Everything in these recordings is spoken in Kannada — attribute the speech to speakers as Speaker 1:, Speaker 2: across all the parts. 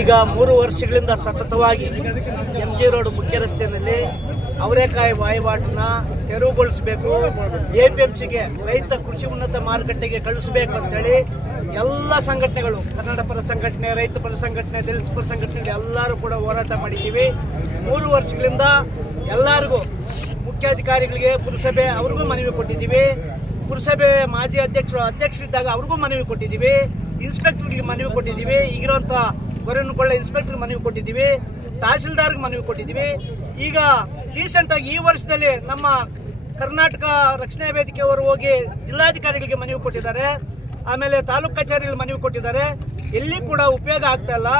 Speaker 1: ಈಗ ಮೂರು ವರ್ಷಗಳಿಂದ ಸತತವಾಗಿ ಎಂ ಜಿ ರೋಡ್ ಮುಖ್ಯ ರಸ್ತೆಯಲ್ಲಿ ಅವರೇಕಾಯಿ ವಹಿವಾಟನ್ನ ತೆರವುಗೊಳಿಸಬೇಕು ಎ ಪಿ ಎಂ ಸಿಗೆ ರೈತ ಕೃಷಿ ಉನ್ನತ ಮಾರುಕಟ್ಟೆಗೆ ಕಳಿಸಬೇಕು ಅಂತೇಳಿ ಎಲ್ಲ ಸಂಘಟನೆಗಳು, ಕನ್ನಡ ಪರ ಸಂಘಟನೆ, ರೈತ ಪರ ಸಂಘಟನೆ, ದಲಿತ ಪರ ಸಂಘಟನೆ ಎಲ್ಲರೂ ಕೂಡ ಹೋರಾಟ ಮಾಡಿದ್ದೀವಿ. ಮೂರು ವರ್ಷಗಳಿಂದ ಎಲ್ಲರಿಗೂ ಮುಖ್ಯಾಧಿಕಾರಿಗಳಿಗೆ, ಪುರಸಭೆ ಅವ್ರಿಗೂ ಮನವಿ ಕೊಟ್ಟಿದ್ದೀವಿ. ಪುರಸಭೆ ಮಾಜಿ ಅಧ್ಯಕ್ಷರು, ಅಧ್ಯಕ್ಷರಿದ್ದಾಗ ಅವ್ರಿಗೂ ಮನವಿ ಕೊಟ್ಟಿದ್ದೀವಿ. ಇನ್ಸ್ಪೆಕ್ಟರ್ಗೆ ಮನವಿ ಕೊಟ್ಟಿದ್ದೀವಿ. ಈಗಿರುವಂಥ ಗೊರೆನಕೊಳ್ಳ ಇನ್ಸ್ಪೆಕ್ಟರ್ ಮನವಿ ಕೊಟ್ಟಿದ್ದೀವಿ. ತಹಸೀಲ್ದಾರ್ಗೆ ಮನವಿ ಕೊಟ್ಟಿದ್ದೀವಿ. ಈಗ ರೀಸೆಂಟಾಗಿ ಈ ವರ್ಷದಲ್ಲಿ ನಮ್ಮ ಕರ್ನಾಟಕ ರಕ್ಷಣಾ ವೇದಿಕೆಯವರು ಹೋಗಿ ಜಿಲ್ಲಾಧಿಕಾರಿಗಳಿಗೆ ಮನವಿ ಕೊಟ್ಟಿದ್ದಾರೆ. ಆಮೇಲೆ ತಾಲೂಕು ಕಚೇರಿಯಲ್ಲಿ ಮನವಿ ಕೊಟ್ಟಿದ್ದಾರೆ. ಎಲ್ಲಿ ಕೂಡ ಉಪಯೋಗ ಆಗ್ತಾ ಇಲ್ಲ.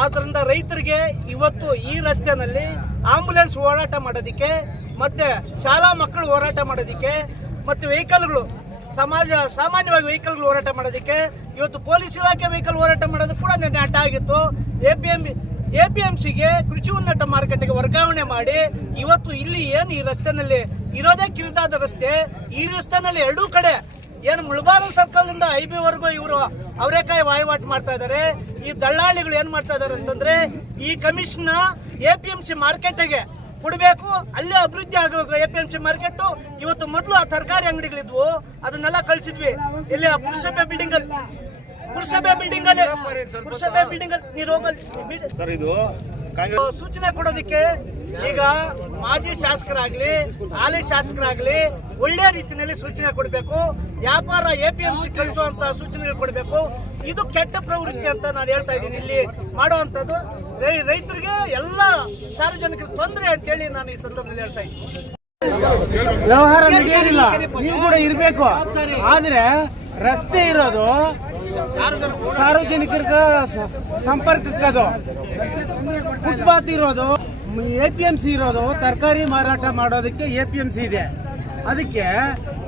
Speaker 1: ಆದ್ದರಿಂದ ರೈತರಿಗೆ ಇವತ್ತು ಈ ರಸ್ತೆನಲ್ಲಿ ಆಂಬುಲೆನ್ಸ್ ಹೋರಾಟ ಮಾಡೋದಕ್ಕೆ, ಮತ್ತೆ ಶಾಲಾ ಮಕ್ಕಳು ಹೋರಾಟ ಮಾಡೋದಕ್ಕೆ, ಮತ್ತು ವೆಹಿಕಲ್ಗಳು ಸಮಾಜ ಸಾಮಾನ್ಯವಾಗಿ ವೆಹಿಕಲ್ಗಳು ಹೋರಾಟ ಮಾಡೋದಕ್ಕೆ, ಇವತ್ತು ಪೊಲೀಸ್ ಇಲಾಖೆ ವೆಹಿಕಲ್ ಹೋರಾಟ ಮಾಡೋದು ಕೂಡ ನಿನ್ನೆ ಅಡ್ಡ ಆಗಿತ್ತು. A P M A P M ಸಿಗೆ ಕೃಷಿ ಉನ್ನತ ಮಾರುಕಟ್ಟೆಗೆ ವರ್ಗಾವಣೆ ಮಾಡಿ, ಇವತ್ತು ಇಲ್ಲಿ ಏನು ಈ ರಸ್ತೆನಲ್ಲಿ ಇರೋದೇ ಕಿರಿದಾದ ರಸ್ತೆ, ಈ ರಸ್ತೆನಲ್ಲಿ ಎರಡೂ ಕಡೆ ಏನು ಮುಳಬಾಗಲ್ ಸರ್ಕಲ್ ಇಂದ ಐ ಬಿ ವರೆಗೂ ಇವರು ಅವರೇಕಾಯಿ ವಹಿವಾಟು ಮಾಡ್ತಾ ಇದ್ದಾರೆ. ಈ ದಳ್ಳಾಳಿಗಳು ಏನ್ ಮಾಡ್ತಾ ಇದ್ದಾರೆ ಅಂತಂದ್ರೆ, ಈ commission A P M C ಮಾರ್ಕೆಟ್ಗೆ ಕೊಡಬೇಕು ಅಲ್ಲೇ ಅಭಿವೃದ್ಧಿ ಆಗಬೇಕು A P M C market. ಇವತ್ತು ಮೊದಲು ಆ ತರಕಾರಿ ಅಂಗಡಿಗಳಿದ್ವು ಅದನ್ನೆಲ್ಲ ಕಳಿಸಿದ್ವಿ. ಇಲ್ಲಿ ಆ ಪುರಸಭೆ ಬಿಲ್ಡಿಂಗ್ ಅಲ್ಲಿ ಪುರಸಭೆ ಬಿಲ್ಡಿಂಗ್ ಅಲ್ಲಿ ಪುರಸಭೆ ಬಿಲ್ಡಿಂಗ್ ಅಲ್ಲಿ ನೀರು ಹೋಗಲ್ಲಿ
Speaker 2: ಸರ್ ಇದು
Speaker 1: ಸೂಚನೆ ಕೊಡೋದಕ್ಕೆ ಈಗ ಮಾಜಿ ಶಾಸಕರಾಗ್ಲಿ ಹಾಲಿ ಶಾಸಕರಾಗ್ಲಿ ಒಳ್ಳೆ ರೀತಿಯಲ್ಲಿ ಸೂಚನೆ ಕೊಡಬೇಕು. ವ್ಯಾಪಾರ ಎ ಪಿ ಎಂ ಸಿ ಕಳಿಸುವಂತ ಸೂಚನೆಗಳು ಕೊಡಬೇಕು. ಇದು ಕೆಟ್ಟ ಪ್ರವೃತ್ತಿ ಅಂತ ನಾನು ಹೇಳ್ತಾ ಇದ್ದೀನಿ. ಇಲ್ಲಿ ಮಾಡುವಂಥದ್ದು ರೈತರಿಗೆ ಎಲ್ಲ ಸಾರ್ವಜನಿಕರಿಗೆ ತೊಂದರೆ ಅಂತೇಳಿ ನಾನು ಈ ಸಂದರ್ಭದಲ್ಲಿ ಹೇಳ್ತಾ ಇದ್ದೀನಿ.
Speaker 3: ವ್ಯವಹಾರ ನಡೆಯೋದಿಲ್ಲ ನೀವು ಕೂಡ ಇರಬೇಕು. ಆದರೆ ರಸ್ತೆ ಇರೋದು ಸಾರ್ವಜನಿಕರಿಗೆ ಸಂಪರ್ಕ ಫುಟ್ಪಾತ್ ಇರೋದು ಎ ಪಿ ಎಂ ಸಿ ಇರೋದು ತರಕಾರಿ ಮಾರಾಟ ಮಾಡೋದಕ್ಕೆ ಎ ಪಿ ಎಂ ಸಿ ಇದೆ. ಅದಕ್ಕೆ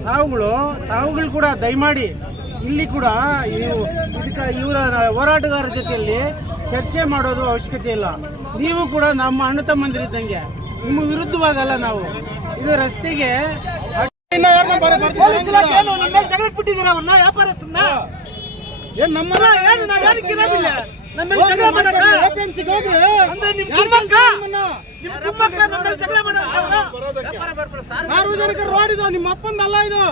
Speaker 3: ತಾವುಗಳು ತಾವುಗಳು ಕೂಡ ದಯಮಾಡಿ ಇಲ್ಲಿ ಕೂಡ ಇದಕ್ಕೆ ಇವರ ಹೋರಾಟಗಾರರ ಜೊತೆಯಲ್ಲಿ ಚರ್ಚೆ ಮಾಡೋದು ಅವಶ್ಯಕತೆ ಇಲ್ಲ ನೀವು ಕೂಡ ನಮ್ಮ ಅಣ್ಣ ತಮ್ಮಂದಿರಿದ್ದಂಗೆ ನಿಮ್ಮ ವಿರುದ್ಧವಾಗಲ್ಲ ನಾವು ಇದು ರಸ್ತೆಗೆ ಸಾರ್ವಜನಿಕರು ರೋಡ್ ನಿಮ್ಮ ಅಪ್ಪಂದಲ್ಲ ಇದು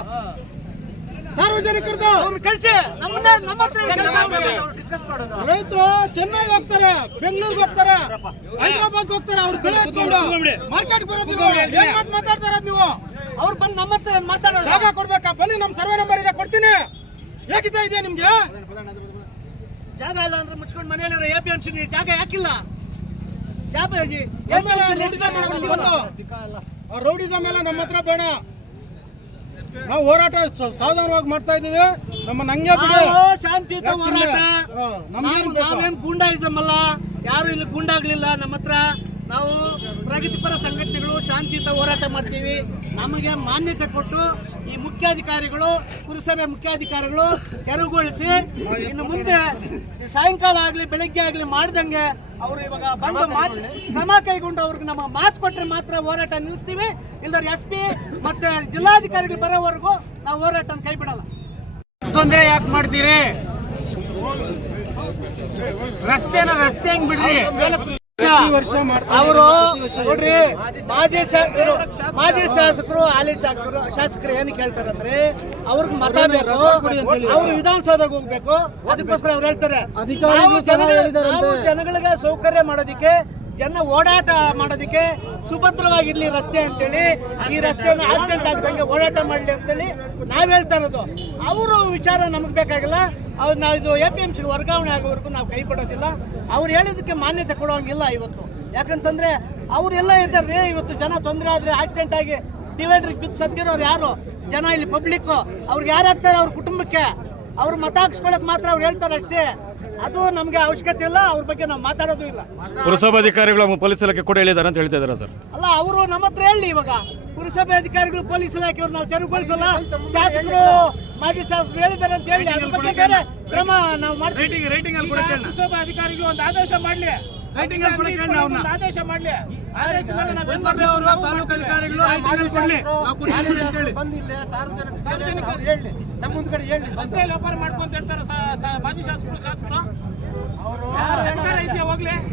Speaker 3: ಸಾರ್ವಜನಿಕರದು.
Speaker 1: ಕಳ್ಸಿ
Speaker 3: ರೈತರು ಚೆನ್ನೈಗೆ ಹೋಗ್ತಾರೆ ಬೆಂಗಳೂರಿಗೆ ಹೋಗ್ತಾರೆ ಹೈದರಾಬಾದ್ ಹೋಗ್ತಾರೆ ಅವ್ರು ಬೆಳೆ ಎತ್ಕೊಂಡು ಮಾರ್ಕೆಟ್ ಬರೋದಿಲ್ಲ ಏನ್ ಮಾತ್ ಮಾತಾಡ್ತಾರ ನೀವು?
Speaker 1: ಅವ್ರು ಬಂದು ನಮ್ಮ ಹತ್ರ ಏನ್ ಮಾತಾಡೋದು?
Speaker 3: ಜಾಗ ಕೊಡ್ಬೇಕಾ? ಬನ್ನಿ ನಮ್ ಸರ್ವೆ ನಂಬರ್ ಇದೆ ಕೊಡ್ತೀನಿ. ಹೇಗಿದೆ ಇದೆ ನಿಮ್ಗೆ?
Speaker 1: ಜಾಗ ಇಲ್ಲ ಅಂದ್ರೆ ಮುಚ್ಕೊಂಡು ಮನೆಯಲ್ಲಿ ಎ ಪಿ ಎಂ ಸಿ ಜಾಗ ಯಾಕಿಲ್ಲ ಜಾಗ
Speaker 3: ಆಮೇಲೆ ರೌಡಿಸಂ ಮಾಡ್ಕೊಂಡು ಇವತ್ತು. ಆ ರೌಡಿಸಂ ಎಲ್ಲ ನಮ್ಮ ಹತ್ರ ಬೇಡ. ನಾವು ಹೋರಾಟ ಸಾಧಾರಣವಾಗಿ ಮಾಡ್ತಾ ಇದೀವಿ ನಮ್ಮ ನಂಗೆ
Speaker 1: ಶಾಂತಿಯುತ? ಹೋರಾಟ. ನಮ್ಗೆ ಅಲ್ಲ ಯಾರು ಇಲ್ಲಿ ಗುಂಡಾಗ್ಲಿಲ್ಲ ನಮ್ಮ ಹತ್ರ? ನಾವು ಪ್ರಗತಿಪರ ಸಂಘಟನೆಗಳು ಶಾಂತಿಯುತ ಹೋರಾಟ ಮಾಡ್ತೀವಿ. ನಮಗೆ ಮಾನ್ಯತೆ ಕೊಟ್ಟು ಈ ಮುಖ್ಯಾಧಿಕಾರಿಗಳು ಪುರಸಭೆ ಮುಖ್ಯಾಧಿಕಾರಿಗಳು ತೆರವುಗೊಳಿಸಿ ಇನ್ನು ಮುಂದೆ ಸಾಯಂಕಾಲ ಆಗಲಿ ಬೆಳಗ್ಗೆ ಆಗಲಿ ಮಾಡ್ದಂಗೆ ಅವರು ಇವಾಗ ಬಂದು ಮಾತು ಕ್ರಮ ಕೈಗೊಂಡು ಅವ್ರಿಗೆ ನಮ್ಮ ಮಾತು ಕೊಟ್ಟರೆ ಮಾತ್ರ ಹೋರಾಟ ನಿಲ್ಲಿಸ್ತೀವಿ. ಇಲ್ದವ್ರು ಎಸ್ ಪಿ ಮತ್ತೆ ಜಿಲ್ಲಾಧಿಕಾರಿಗಳು ಬರೋವರೆಗೂ ನಾವು ಹೋರಾಟ ಕೈ ಬಿಡಲ್ಲ
Speaker 3: ತೊಂದರೆ ಯಾಕೆ ಮಾಡ್ತೀರಿ? ರಸ್ತೆನ ರಸ್ತೆ ಹೆಂಗ್ ಬಿಡ್ರಿ?
Speaker 1: ಅವರು ನೋಡ್ರಿ ಮಾಜಿ ಶಾಸಕರು ಮಾಜಿ ಶಾಸಕರು ಹಾಲಿ ಶಾಸಕರು ಶಾಸಕರು ಏನ್ ಕೇಳ್ತಾರಂದ್ರೆ ಅವ್ರಿಗೆ ಮತ ಬೇಕು ಅವ್ರು ವಿಧಾನಸೌಧಕ್ಕೆ ಹೋಗ್ಬೇಕು. ಅದಕ್ಕೋಸ್ಕರ ಅವ್ರು ಹೇಳ್ತಾರೆ ನಾವು ಜನಗಳ- ನಾವು ಜನಗಳಿಗೆ ಸೌಕರ್ಯ ಮಾಡೋದಿಕ್ಕೆ ಜನ ಓಡಾಟ ಮಾಡೋದಿಕ್ಕೆ ಸುಭದ್ರವಾಗಿರ್ಲಿ ರಸ್ತೆ ಅಂತೇಳಿ ಈ ರಸ್ತೆಯನ್ನು ಆಕ್ಸಿಡೆಂಟ್ ಆಗದಂಗೆ ಓಡಾಟ ಮಾಡಲಿ ಅಂತೇಳಿ ನಾವ್ ಹೇಳ್ತಾ ಇರೋದು. ಅವರು ವಿಚಾರ ನಮಗೆ ಬೇಕಾಗಿಲ್ಲ. ಅವ್ರು ನಾವು ಇದು ಎ ಪಿ ಎಂ ಸಿ ವರ್ಗಾವಣೆ ಆಗೋವರೆಗೂ ನಾವು ಕೈ ಬಿಡೋದಿಲ್ಲ ಅವ್ರು ಹೇಳಿದಕ್ಕೆ ಮಾನ್ಯತೆ ಕೊಡೋಂಗಿಲ್ಲ ಇವತ್ತು. ಯಾಕಂತಂದ್ರೆ ಅವರೆಲ್ಲ ಇದ್ದಾರೆ. ಇವತ್ತು ಜನ ತೊಂದರೆ ಆದ್ರೆ ಆಕ್ಸಿಡೆಂಟ್ ಆಗಿ ಡಿವೈಡ್ರಿಗೆ ಬಿದ್ದು ಸತ್ತಿರೋರು ಯಾರು? ಜನ ಇಲ್ಲಿ ಪಬ್ಲಿಕ್ ಅವ್ರಿಗೆ ಯಾರಾಗ್ತಾರೆ ಅವ್ರ ಕುಟುಂಬಕ್ಕೆ? ಅವ್ರು ಮತ ಹಾಕ್ಸ್ಕೊಳಕ್ ಮಾತ್ರ ಅವ್ರು ಹೇಳ್ತಾರೆ ಅಷ್ಟೇ. ಅದು ನಮಗೆ ಅವಶ್ಯಕತೆ ಇಲ್ಲ. ಅವ್ರ ಬಗ್ಗೆ ನಾವು ಮಾತಾಡೋದು ಇಲ್ಲ.
Speaker 2: ಪುರಸಭಾಧಿಕಾರಿಗಳು ಪೊಲೀಸ್ ಇಲಾಖೆ ಕೂಡ ಹೇಳಿದ್ದಾರೆ ಅಂತ ಹೇಳ್ತಾ ಇದಾರೆ ಸರ್?
Speaker 1: ಅಲ್ಲ ಅವರು ನಮ್ಮ ಹತ್ರ ಹೇಳಿ ಇವಾಗ. ಪುರಸಭೆ ಅಧಿಕಾರಿಗಳು ಪೊಲೀಸ್ ಇಲಾಖೆಯವ್ರು ನಾವು ತೆರವುಗೊಳಿಸಲ್ಲ? ಶಾಸಕರು ಮಾಜಿ ಶಾಸಕರು ಹೇಳಿದ್ದಾರೆ ಅಂತ ಹೇಳಿ ಅದ್ರ ಬಗ್ಗೆ ಬೇರೆ ಕ್ರಮ ನಾವು ಮಾಡ್ತೀವಿ.
Speaker 3: ಅಧಿಕಾರಿಗೆ ಅಧಿಕಾರಿಗಳು ಒಂದು ಆದೇಶ ಮಾಡ್ಲಿ. ರೈಟಿಂಗ್ ಆದೇಶ ಮಾಡ್ಲಿ. ಆದೇಶ ಮೇಲೆ ನಾವು ಏನ್ ಮಾಡ್ಬೇಕು?
Speaker 4: ತಾಲೂಕು ಅಧಿಕಾರಿಗಳು ರೈಟಿಂಗ್ ಕೊಡ್ಲಿ ನಾವು ಕೊಡ್ತೀವಿ ಅಂತ ಹೇಳಿ.
Speaker 3: ನಮ್ಮ ಮುಂದ್ಗಡೆ ಹೇಳಿ. ರಸ್ತೆಯಲ್ಲಿ ವ್ಯಾಪಾರ ಮಾಡ್ಕೊಂತ ಇರ್ತಾರೆ ಸಾ- ಸಾ- ಮಾಜಿ ಶಾಸಕರು ಶಾಸಕರು.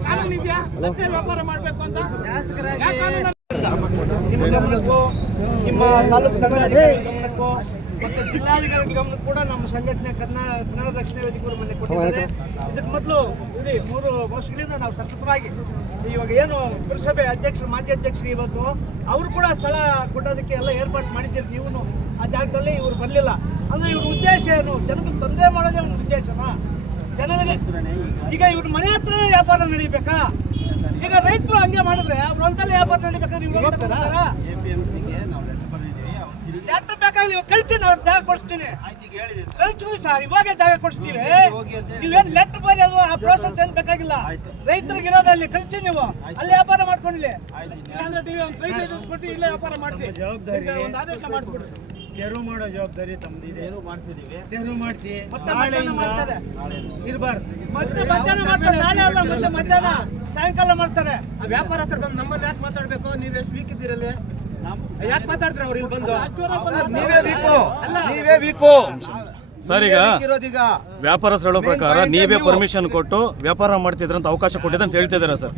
Speaker 4: ಕಾನೂನು ಇದೆಯಾ? ರಸ್ತೆಯಲ್ಲಿ ವ್ಯಾಪಾರ ಮಾಡ್ಬೇಕು ಅಂತ? ಕಾನೂನು
Speaker 1: ನಿಮ್ಮ ಗಮನಕ್ಕೂ ನಿಮ್ಮ ತಾಲೂಕು ಗಮನಕ್ಕೂ ಮತ್ತು ಜಿಲ್ಲಾಧಿಕಾರಿ ಗಮನ ಕೂಡ ನಮ್ಮ ಸಂಘಟನೆ ಕರ್ನಾಟಕ ಕನ್ನಡ ರಕ್ಷಣೆ ವೇದಿಕೆಯವರು ಮೊನ್ನೆ ಕೊಟ್ಟಿದ್ದಾರೆ. ಇದಕ್ಕೆ ಮೊದಲು ಇಡೀ ಮೂರು ವರ್ಷಗಳಿಂದ ನಾವು ಸತತವಾಗಿ ಇವಾಗ ಏನು ಪುರಸಭೆ ಅಧ್ಯಕ್ಷರು ಮಾಜಿ ಅಧ್ಯಕ್ಷರು ಇವತ್ತು ಅವರು ಕೂಡ ಸ್ಥಳ ಕೊಡೋದಕ್ಕೆ ಎಲ್ಲ ಏರ್ಪಾಡು ಮಾಡಿದ್ದೀರಿ. ನೀವು ಆ ಜಾಗದಲ್ಲಿ ಇವರು ಬರಲಿಲ್ಲ. ಅಂದರೆ ಇವ್ರ ಉದ್ದೇಶ ಏನು? ಜನಕ್ಕೆ ತೊಂದರೆ ಮಾಡೋದೇ ಒಂದು ಉದ್ದೇಶನಾ? ಜನರಿಗೆ ಈಗ ಇವ್ರ ಮನೆ ಹತ್ರ ವ್ಯಾಪಾರ ನಡೀಬೇಕಾ? ಈಗ ರೈತರು ಹಂಗೆ ಮಾಡಿದ್ರೆ ಅವ್ರ ಹೊಲದಲ್ಲಿ ವ್ಯಾಪಾರ ನಡಿಬೇಕಾದ್ರೆ ಇವ್ರು ಇವಾಗ ಕಳ್ಸಿ ನಾವು ಜಾಗ ಕೊಡಿಸ್ತೀನಿ. ಕಳ್ಸಿ ಸರ್. ಇವಾಗ ಜಾಗ ಕೊಡಿಸ್ತೀವಿ. ನೀವೇನು ಲೆಟರ್ ಬರೆಯೋದು ಅದು ಆ ಪ್ರೋಸೆಸ್ ಏನು ಬೇಕಾಗಿಲ್ಲ. ರೈತರಿಗೆ ಇರೋದು ಅಲ್ಲಿ ಕಳ್ಸಿ ನೀವು. ಅಲ್ಲಿ ವ್ಯಾಪಾರ ಮಾಡ್ಕೊಂಡಿಲ್ಲ
Speaker 4: ನೀವು ಇಲ್ಲೇ ವ್ಯಾಪಾರ ಮಾಡ್ತೀವಿ
Speaker 3: ಜವಾಬ್ದಾರಿ
Speaker 4: ಒಂದು ಆದೇಶ ಮಾಡಿಸ್ಬಿಡ್ರಿ.
Speaker 3: ತೆರವು ಮಾಡೋ ಜವಾಬ್ದಾರಿ ತಮ್ಮದಿದೆ ತೆರವು ಮಾಡಿಸಿ.
Speaker 1: ಮತ್ತೆ ಮಧ್ಯಾಹ್ನ ಮಾಡ್ತಾರೆ.
Speaker 3: ಇರಬಾರ್ದು
Speaker 1: ಮತ್ತೆ ಮಧ್ಯಾಹ್ನ ಮಾಡ್ತಾರೆ. ನಾಳೆ ಅಲ್ಲ ಮತ್ತೆ ಮಧ್ಯಾಹ್ನ. ಸಾಯಂಕಾಲ ಮಾಡ್ತಾರೆ.
Speaker 4: ಆ ವ್ಯಾಪಾರಸ್ಥರು ಬಂದು ನಮ್ಮಲ್ಲಿ ಯಾಕೆ ಮಾತಾಡ್ಬೇಕು? ನೀವು ಎಷ್ಟು ವೀಕ್ ಇದ್ದೀರಲ್ಲಿ? ಯಾಕೆ ಮಾತಾಡಿದ್ರೆ ಅವ್ರು ಇಲ್ಲಿ ಬಂದು?
Speaker 5: ನೀವೇ ವೀಕು. ನೀವೇ ವೀಕು.
Speaker 2: ಸರ್ ಈಗ
Speaker 5: ಇರೋದೀಗ
Speaker 2: ವ್ಯಾಪಾರಸ್ಥರು ಹೇಳೋ ಪ್ರಕಾರ ನೀವೇ ಪರ್ಮಿಷನ್ ಕೊಟ್ಟು ವ್ಯಾಪಾರ ಮಾಡ್ತಿದ್ರಂತ ಅವಕಾಶ ಕೊಟ್ಟಿದೆ ಅಂತ ಹೇಳ್ತಿದ್ದೀರಾ ಸರ್?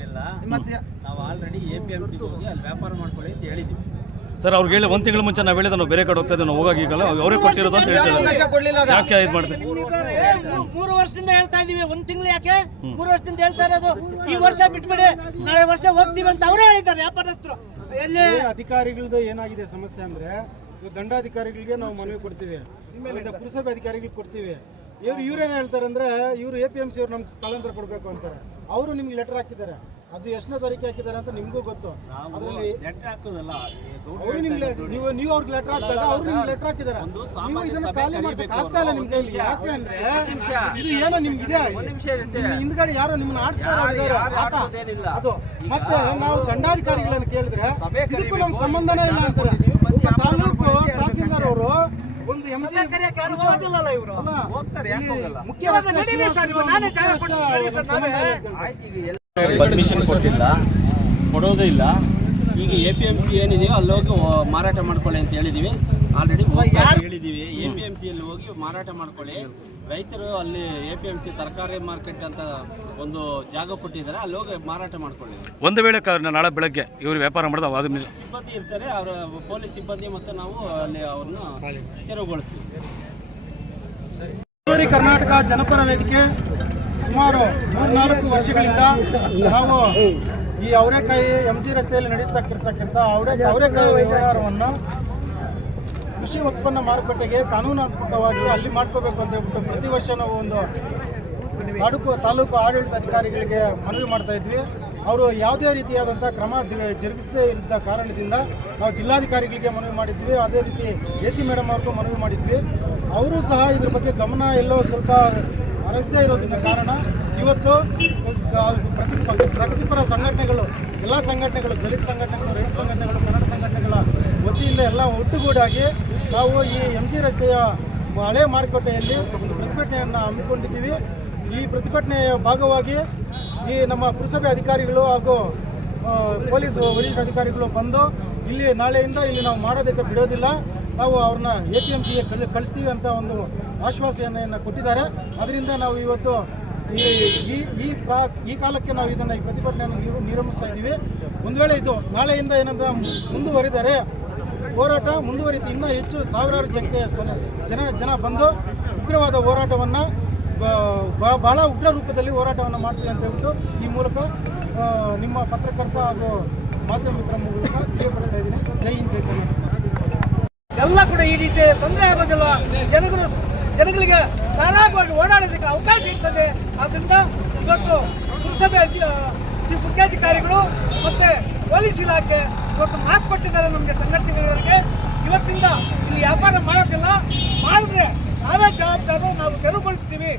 Speaker 5: ಮತ್ತೆ
Speaker 6: ನಾವು ಆಲ್ರೆಡಿ ಎ ಪಿ ಎಂ ಸಿಗೆ ಹೋಗಿ ಅಲ್ಲಿ ವ್ಯಾಪಾರ ಮಾಡ್ಕೊಳ್ಳಿ ಅಂತ ಹೇಳಿದ್ವಿ
Speaker 2: ಸರ್ ಅವ್ರಿಗೆ ಹೇಳಿ ಒಂದು ತಿಂಗಳ ಮುಂಚೆ ನಾವು ಹೇಳಿದ ನಾವು ಬೇರೆ ಕಡೆ ಹೋಗ್ತಾ ಇದ್ದೀವಿ ನಾವು ಹೋಗಾಗ ಈಗಲ್ಲ. ಅವರೇ ಕೊಟ್ಟಿರೋದು ಅಂತ ಹೇಳ್ತಿದ್ದಾರೆ. ಯಾಕೆ ಇದು ಮಾಡ್ತೀವಿ
Speaker 1: ಮೂರು ವರ್ಷದಿಂದ ಹೇಳ್ತಾ ಇದೀವಿ. ಒಂದ್ ತಿಂಗಳು ಯಾಕೆ? ಮೂರು ವರ್ಷದಿಂದ ಹೇಳ್ತಾ ಇರೋದು. ಈ ವರ್ಷ ಬಿಟ್ಬಿಡಿ. ನಾಳೆ ವರ್ಷ ಹೋಗ್ತೀವಿ ಅಂತ ಅವರೇ ಹೇಳಿದ್ದಾರೆ ವ್ಯಾಪಾರಸ್ಥರು.
Speaker 3: ಅಧಿಕಾರಿಗಳದ್ದು ಏನಾಗಿದೆ ಸಮಸ್ಯೆ ಅಂದ್ರೆ ದಂಡಾಧಿಕಾರಿಗಳಿಗೆ ನಾವು ಮನವಿ ಕೊಡ್ತೀವಿ. ಪುರಸಭೆ ಅಧಿಕಾರಿಗಳಿಗೆ ಕೊಡ್ತೀವಿ. ಇವ್ರು ಇವ್ರೇನ್ ಹೇಳ್ತಾರೆ ಅಂದ್ರೆ ಇವ್ರು ಎ ಪಿ ಎಂ ಸಿ ಅವ್ರು ನಮ್ಗೆ ಸ್ಥಳಾಂತರ ಕೊಡಬೇಕು ಅಂತಾರೆ. ಅವರು ನಿಮ್ಗೆ ಲೆಟರ್ ಹಾಕಿದ್ದಾರೆ. ಅದು ಎಷ್ಟನೇ ತಾರೀಕು ಹಾಕಿದ್ದಾರೆ ಅಂತ ನಿಮಗೂ ಗೊತ್ತು. ಅದರಲ್ಲಿ
Speaker 6: ಲೆಟರ್ ಹಾಕೋದಲ್ಲ
Speaker 3: ಅವರು ನಿಮ್ಗೆ ನೀವು ನೀವು ಅವ್ರಿಗೆ ಲೆಟರ್ ಹಾಕಿದಾಗ ಅವ್ರು ನಿಮ್ಗೆ ಲೆಟರ್ ಹಾಕಿದ್ದಾರೆ ನೀವು ಇದನ್ನ ಖಾಲಿ ಮಾಡ್ಸಕ್ ಆಗ್ತಾ ಇಲ್ಲ ನಿಮ್ ಕೈಲಿ. ಯಾಕೆ ಅಂದ್ರೆ ಇದು ಏನೋ ನಿಮ್ಗೆ ಇದೆ. ಇಲ್ಲಿ ಹಿಂದ್ಗಡೆ ಯಾರು ನಿಮ್ಮನ್ನ ಆಡಿಸ್ತಾರೆ. ಅದು. ಮತ್ತೆ ನಾವು ದಂಡಾಧಿಕಾರಿಗಳನ್ನ ಕೇಳಿದ್ರೆ ಇದಕ್ಕೂ ನಮ್ಗೆ ಸಂಬಂಧನೇ ಇಲ್ಲ ಅಂತಾರೆ. ತಾಲೂಕು ತಹಸೀಲ್ದಾರ್ ಅವರು ಒಂದು ಎಂ
Speaker 6: ಪರ್ಮಿಷನ್ ಕೊಟ್ಟಿಲ್ಲ. ಕೊಡೋದೂ ಇಲ್ಲ. ಈಗ ಎ ಪಿ ಎಂ ಸಿ ಏನಿದೆಯೋ ಅಲ್ಲಿ ಹೋಗಿ ಮಾರಾಟ ಮಾಡ್ಕೊಳ್ಳಿ ಅಂತ ಹೇಳಿದೀವಿ. ಆಲ್ರೆಡಿ ಹೇಳಿದೀವಿ. ಎ ಪಿ ಎಂ ಸಿಯಲ್ಲಿ ಹೋಗಿ ಮಾರಾಟ ಮಾಡ್ಕೊಳ್ಳಿ. ರೈತರು ಅಲ್ಲಿ ಎ ಪಿ ಎಂ ಸಿ ತರಕಾರಿ ಮಾರ್ಕೆಟ್ ಅಂತ ಒಂದು ಜಾಗ ಕೊಟ್ಟಿದ್ದಾರೆ. ಅಲ್ಲಿ ಹೋಗಿ ಮಾರಾಟ ಮಾಡ್ಕೊಳ್ಳಿ.
Speaker 2: ಒಂದು ವೇಳೆ ಕಾರಣ ನಾಳೆ ಬೆಳಗ್ಗೆ ಇವರು ವ್ಯಾಪಾರ ಮಾಡಿದ ಅದ ಮೇಲೆ
Speaker 6: ಸಿಬ್ಬಂದಿ ಇರ್ತಾರೆ. ಅವರ ಪೊಲೀಸ್ ಸಿಬ್ಬಂದಿ ಮತ್ತು ನಾವು ಅಲ್ಲಿ ಅವ್ರನ್ನ ತೆರವುಗೊಳಿಸ್ತೀವಿ.
Speaker 3: ಕರ್ನಾಟಕ ಜನಪರ ವೇದಿಕೆ ಸುಮಾರು ಮೂರ್ನಾಲ್ಕು ವರ್ಷಗಳಿಂದ ನಾವು ಈ ಅವರೆಕಾಯಿ ಎಂ ಜಿ ರಸ್ತೆಯಲ್ಲಿ ನಡೀತಕ್ಕಿರ್ತಕ್ಕಂಥ ಅವರೆ, ಅವರೆಕಾಯಿ ವ್ಯವಹಾರವನ್ನು ಕೃಷಿ ಉತ್ಪನ್ನ ಮಾರುಕಟ್ಟೆಗೆ ಕಾನೂನಾತ್ಮಕವಾಗಿ ಅಲ್ಲಿ ಮಾಡ್ಕೋಬೇಕು ಅಂತ ಹೇಳ್ಬಿಟ್ಟು ಪ್ರತಿ ವರ್ಷ ನಾವು ಒಂದು ತಾಲೂಕು ತಾಲೂಕು ಆಡಳಿತ ಅಧಿಕಾರಿಗಳಿಗೆ ಮನವಿ ಮಾಡ್ತಾ ಇದ್ವಿ. ಅವರು ಯಾವುದೇ ರೀತಿಯಾದಂಥ ಕ್ರಮ ಜರುಗಿಸದೇ ಇದ್ದ ಕಾರಣದಿಂದ ನಾವು ಜಿಲ್ಲಾಧಿಕಾರಿಗಳಿಗೆ ಮನವಿ ಮಾಡಿದ್ವಿ. ಅದೇ ರೀತಿ ಎ ಸಿ ಮೇಡಮ್ ಅವ್ರಿಗೂ ಮನವಿ ಮಾಡಿದ್ವಿ. ಅವರು ಸಹ ಇದ್ರ ಬಗ್ಗೆ ಗಮನ ಎಲ್ಲೋ ಸ್ವಲ್ಪ ಹರಿಸದೇ ಇರೋದನ್ನ ಕಾರಣ ಇವತ್ತು ಪ್ರಗತಿ ಪ್ರಗತಿಪರ ಸಂಘಟನೆಗಳು, ಎಲ್ಲ ಸಂಘಟನೆಗಳು, ದಲಿತ ಸಂಘಟನೆಗಳು, ರೈತ ಸಂಘಟನೆಗಳು, ಕನ್ನಡ ಸಂಘಟನೆಗಳ ವತಿಯಿಂದ ಎಲ್ಲ ಒಟ್ಟುಗೂಡಾಗಿ ನಾವು ಈ ಎಂ ಜಿ ರಸ್ತೆಯ ಹಳೆ ಮಾರುಕಟ್ಟೆಯಲ್ಲಿ ಒಂದು ಪ್ರತಿಭಟನೆಯನ್ನು ಹಮ್ಮಿಕೊಂಡಿದ್ದೀವಿ. ಈ ಪ್ರತಿಭಟನೆಯ ಭಾಗವಾಗಿ ಈ ನಮ್ಮ ಪುರಸಭೆ ಅಧಿಕಾರಿಗಳು ಹಾಗೂ ಪೊಲೀಸ್ ವರಿಷ್ಠ ಅಧಿಕಾರಿಗಳು ಬಂದು ಇಲ್ಲಿ ನಾಳೆಯಿಂದ ಇಲ್ಲಿ ನಾವು ಮಾಡೋದಕ್ಕೆ ಬಿಡೋದಿಲ್ಲ. ನಾವು ಅವ್ರನ್ನ ಎ ಪಿ ಎಂ ಸಿಗೆ ಕಳ್, ಕಳಿಸ್ತೀವಿ ಅಂತ ಒಂದು ಆಶ್ವಾಸನೆಯನ್ನು ಕೊಟ್ಟಿದ್ದಾರೆ. ಅದರಿಂದ ನಾವು ಇವತ್ತು ಈ ಈ ಈ ಪ್ರಾ, ಈ ಕಾಲಕ್ಕೆ ನಾವು ಇದನ್ನು ಈ ಪ್ರತಿಭಟನೆಯನ್ನು ನಿರು ನಿರ್ಮಿಸ್ತಾ ಇದ್ದೀವಿ. ಒಂದು ವೇಳೆ ಇದು ನಾಳೆಯಿಂದ ಏನಂತ ಮುಂದುವರಿದರೆ ಹೋರಾಟ ಮುಂದುವರಿತು ಇನ್ನೂ ಹೆಚ್ಚು ಸಾವಿರಾರು ಜನಕ್ಕೆ ಜನ ಜನ ಬಂದು ಉಗ್ರವಾದ ಹೋರಾಟವನ್ನು ಬಹಳ ಉಗ್ರ ರೂಪದಲ್ಲಿ ಹೋರಾಟವನ್ನು ಮಾಡ್ತೀವಿ ಅಂತ ಹೇಳ್ಬಿಟ್ಟು ಈ ಮೂಲಕ ನಿಮ್ಮ ಪತ್ರಕರ್ತ ಹಾಗೂ ಮಾಧ್ಯಮ ಮಿತ್ರ ಮೂಲಕ ತಿಳಿಯಪಡಿಸ್ತಾ ಇದ್ದೀನಿ. ಜೈ ಹಿಂದ್, ಜೈ ಕರ್ನಾಟಕ.
Speaker 1: ಎಲ್ಲ ಕೂಡ ಈ ರೀತಿ ತೊಂದರೆ ಆಗೋದಿಲ್ಲ. ಜನಗಳು ಜನಗಳಿಗೆ ಧಾರಾಳವಾಗಿ ಓಡಾಡೋದಕ್ಕೆ ಅವಕಾಶ ಇರ್ತದೆ. ಆದ್ದರಿಂದ ಇವತ್ತು ಪುರಸಭೆ ಶ್ರೀ ಮುಖ್ಯಾಧಿಕಾರಿಗಳು ಮತ್ತೆ ಪೊಲೀಸ್ ಇಲಾಖೆ ಇವತ್ತು ಮಾತು ಕೊಟ್ಟಿದ್ದಾರೆ ನಮಗೆ ಸಂಘಟನೆಗಳಿಗೆ ಇವತ್ತಿಂದ ಇಲ್ಲಿ ವ್ಯಾಪಾರ ಮಾಡೋದಿಲ್ಲ. ಮಾಡಿದ್ರೆ ನಾವೇ ಜವಾಬ್ದಾರರು ನಾವು ತೆರವುಗೊಳಿಸ್ತೀವಿ